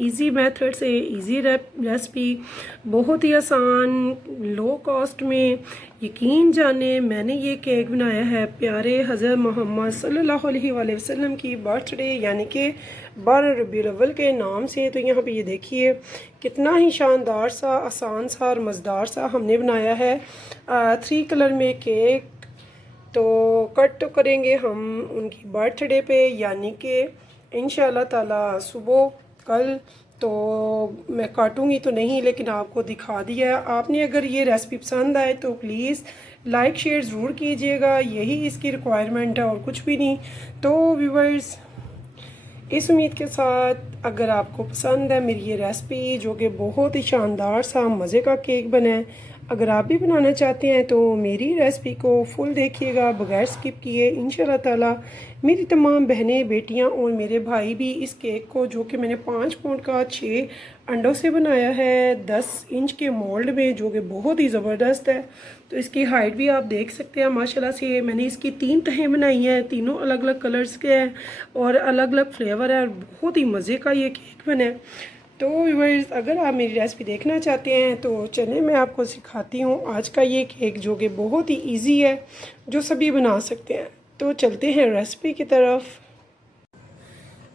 Easy method से easy recipe, बहुत ही आसान लो कॉस्ट में। यकीन जाने मैंने ये केक बनाया है प्यारे हज़रत मोहम्मद सल्लल्लाहु अलैहि वसल्लम की बर्थडे यानी कि 12 रबीउल अव्वल के नाम से। तो यहाँ पे ये देखिए कितना ही शानदार सा, आसान सा और मज़ेदार सा हमने बनाया है 3 कलर में केक। तो कट तो करेंगे हम उनकी बर्थडे पे यानी कि इंशाल्लाह ताला सुबह कल। तो मैं काटूंगी तो नहीं लेकिन आपको दिखा दिया। आपने अगर ये रेसिपी पसंद आए तो प्लीज़ लाइक शेयर ज़रूर कीजिएगा, यही इसकी रिक्वायरमेंट है और कुछ भी नहीं। तो व्यूअर्स इस उम्मीद के साथ अगर आपको पसंद है मेरी ये रेसिपी जो कि बहुत ही शानदार सा मज़े का केक बना है, अगर आप भी बनाना चाहते हैं तो मेरी रेसिपी को फुल देखिएगा बगैर स्किप किए। इंशाल्लाह ताला मेरी तमाम बहनें, बेटियां और मेरे भाई भी इस केक को, जो कि मैंने 5 पाउंड का 6 अंडों से बनाया है 10 इंच के मोल्ड में, जो कि बहुत ही ज़बरदस्त है। तो इसकी हाइट भी आप देख सकते हैं माशाल्लाह से। मैंने इसकी 3 तहें बनाई हैं, तीनों अलग अलग कलर्स के हैं और अलग अलग फ्लेवर है और बहुत ही मज़े का ये केक बना है। तो व्यूअर्स अगर आप मेरी रेसिपी देखना चाहते हैं तो चलिए मैं आपको सिखाती हूँ आज का ये केक जो कि बहुत ही इजी है, जो सभी बना सकते हैं। तो चलते हैं रेसिपी की तरफ।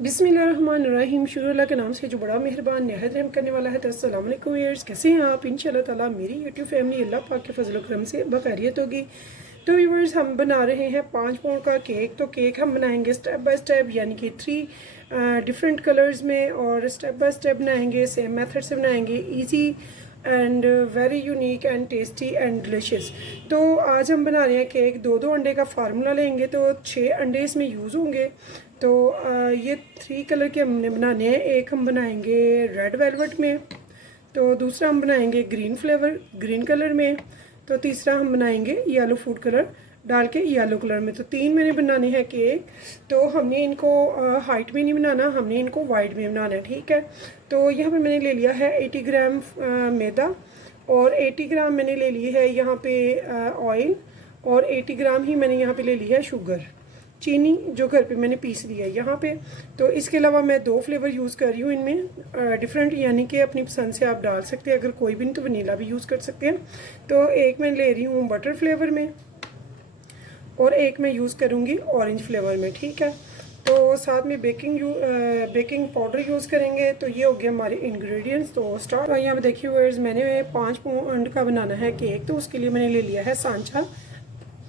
बिस्मिल्लाहिर्रहमानिर्रहीम, शुरू अल्लाह के नाम से जो बड़ा मेहरबान निहायत रहम करने वाला है। तो अस्सलाम वालेकुम व्यूअर्स, कैसे हैं आप? इंशाल्लाह ताला मेरी यूट्यूब फैमिली अल्लाह पाक के फजल करम से बखैरियत होगी। तो व्यूअर्स हम बना रहे हैं 5 पाउंड का केक। तो केक हम बनाएंगे स्टेप बाय स्टेप यानी कि 3 डिफरेंट कलर्स में और स्टेप बाय स्टेप बनाएंगे, सेम मेथड से बनाएंगे, easy and very unique and tasty and delicious. तो आज हम बना रहे हैं केक। 2 अंडे का फार्मूला लेंगे तो 6 अंडे इसमें यूज़ होंगे। तो ये 3 कलर के हमने बनाने हैं। एक हम बनाएंगे रेड वेलवेट में, तो दूसरा हम बनाएंगे ग्रीन कलर में, तो तीसरा हम बनाएंगे येलो फूड कलर डाल के येलो कलर में। तो 3 मैंने बनाने हैं केक। तो हमने इनको हाइट में नहीं बनाना, हमने इनको वाइड में बनाना है, ठीक है। तो यहाँ पे मैंने ले लिया है 80 ग्राम मैदा और 80 ग्राम मैंने ले ली है यहाँ पे ऑयल और 80 ग्राम ही मैंने यहाँ पे ले ली है शुगर, चीनी जो घर पे मैंने पीस लिया है यहाँ पे। तो इसके अलावा मैं 2 फ्लेवर यूज़ कर रही हूँ इनमें डिफरेंट, यानी कि अपनी पसंद से आप डाल सकते हैं। अगर कोई भी नहीं तो वनीला भी यूज़ कर सकते हैं। तो एक मैं ले रही हूँ बटर फ्लेवर में और एक मैं यूज़ करूँगी ऑरेंज फ्लेवर में, ठीक है। तो साथ में बेकिंग पाउडर यूज़ करेंगे। तो ये हो गया हमारे इंग्रेडिएंट्स। तो स्टार्ट यहाँ पे देखिए व्यूअर्स, मैंने 5 पाउंड का बनाना है केक, तो उसके लिए मैंने ले लिया है सांचा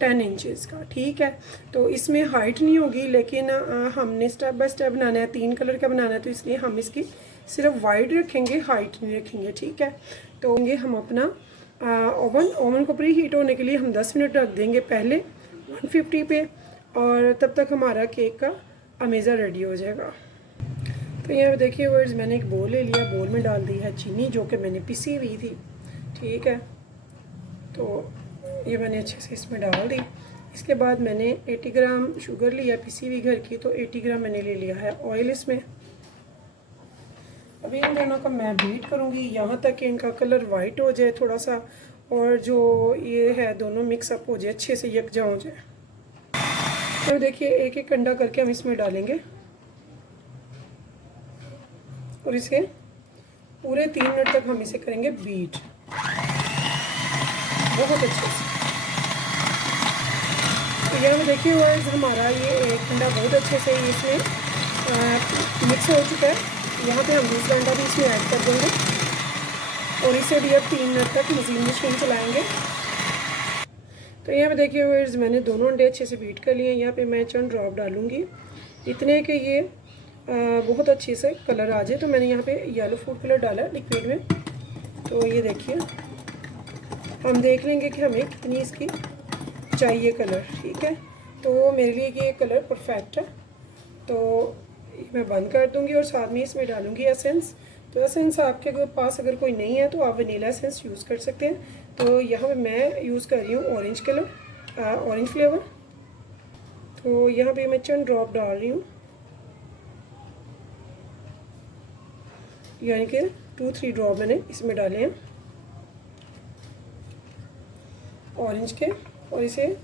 10 इंचेस का, ठीक है। तो इसमें हाइट नहीं होगी लेकिन हमने स्टेप बाय स्टेप बनाना है, 3 कलर का बनाना है, तो इसलिए हम इसकी सिर्फ वाइड रखेंगे, हाइट नहीं रखेंगे, ठीक है। तो हम अपना ओवन को प्री हीट होने के लिए हम 10 मिनट रख देंगे पहले 150 पे, और तब तक हमारा केक का अमेज़ा रेडी हो जाएगा। तो यहाँ पे देखिए वर्ड्स, मैंने एक बोल ले लिया, बोल में डाल दी है चीनी जो कि मैंने पिसी हुई थी, ठीक है। तो ये मैंने अच्छे से इसमें डाल दी। इसके बाद मैंने 80 ग्राम शुगर लिया पिसी हुई घर की, तो 80 ग्राम मैंने ले लिया है ऑयल इसमें। अभी इन दोनों का मैं बीट करूँगी यहाँ तक कि इनका कलर वाइट हो जाए थोड़ा सा, और जो ये है दोनों मिक्सअप हो जाए, अच्छे से यकजा हो जाए। तो देखिए एक एक अंडा करके हम इसमें डालेंगे और इसे पूरे 3 मिनट तक हम इसे करेंगे बीट बहुत अच्छे से। तो यहाँ देखिए वर्ड्स, हमारा ये एक अंडा बहुत अच्छे से इसमें मिक्स हो चुका है। यहाँ पे हम दूसरा अंडा भी इसमें ऐड कर देंगे और इसे भी अब 3 मिनट तक मज़ीद मशीन चलाएंगे। तो यहाँ पे देखिए वर्ड्स, मैंने दोनों अंडे अच्छे से बीट कर लिए। यहाँ पे मैं चंद ड्रॉप डालूँगी इतने कि ये बहुत अच्छे से कलर आ जाए। तो मैंने यहाँ पे येलो फूड कलर डाला लिक्विड में। तो ये देखिए हम देख लेंगे कि हमें कितनी इसकी चाहिए कलर, ठीक है। तो मेरे लिए ये कलर परफेक्ट है। तो मैं बंद कर दूंगी और साथ में इसमें डालूंगी एसेंस। तो एसेंस आपके पास अगर कोई नहीं है तो आप वनीला एसेंस यूज़ कर सकते हैं। तो यहाँ पे मैं यूज़ कर रही हूँ ऑरेंज फ्लेवर। तो यहाँ पे मैं चंद ड्रॉप डाल रही हूँ, यानी कि 2-3 ड्रॉप मैंने इसमें डाले हैं ऑरेंज के, और इसे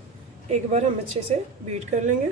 एक बार हम अच्छे से बीट कर लेंगे।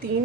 3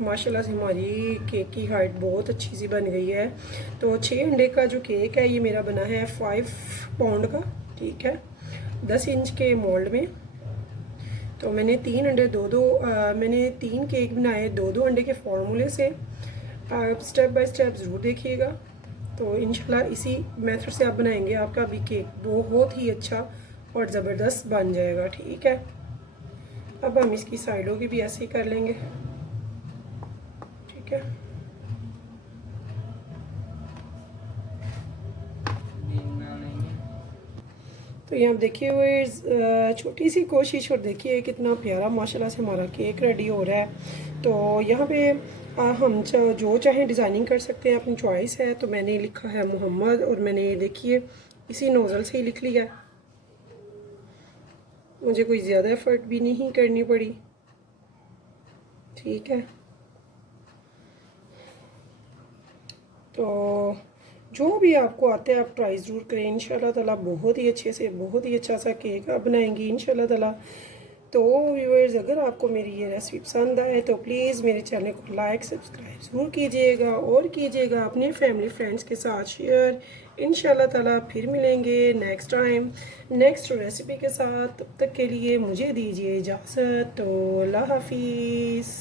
माशाल्लाह से हमारी केक की हाइट बहुत अच्छी सी बन गई है। तो 6 अंडे का जो केक है ये मेरा बना है 5 पाउंड का, ठीक है, 10 इंच के मोल्ड में। तो मैंने 3 अंडे मैंने 3 केक बनाए 2-2 अंडे के फार्मूले से। आप स्टेप बाय स्टेप ज़रूर देखिएगा। तो इंशाल्लाह इसी मेथड से आप बनाएंगे, आपका भी केक बहुत ही अच्छा और ज़बरदस्त बन जाएगा, ठीक है। अब हम इसकी साइडों की भी ऐसे ही कर लेंगे, ठीक है। तो यहाँ देखिए हुए छोटी सी कोशिश, और देखिए कितना प्यारा माशाल्लाह से हमारा केक रेडी हो रहा है। तो यहाँ पे हम जो चाहें डिज़ाइनिंग कर सकते हैं, अपनी चॉइस है। तो मैंने लिखा है मोहम्मद, और मैंने देखिए इसी नोज़ल से ही लिख लिया है, मुझे कोई ज़्यादा एफर्ट भी नहीं करनी पड़ी, ठीक है। तो जो भी आपको आता है आप ट्राई ज़रूर करें, इंशाल्लाह ताला बहुत ही अच्छे से बहुत ही अच्छा सा केक आप बनाएंगी इंशाल्लाह ताला। तो व्यूअर्स, अगर आपको मेरी ये रेसिपी पसंद आए तो प्लीज़ मेरे चैनल को लाइक सब्सक्राइब ज़रूर कीजिएगा, और कीजिएगा अपने फैमिली फ्रेंड्स के साथ शेयर। इंशाल्लाह ताला फिर मिलेंगे नेक्स्ट टाइम नेक्स्ट रेसिपी के साथ। तब तक के लिए मुझे दीजिए इजाज़त। तो अल्लाह हाफिज़।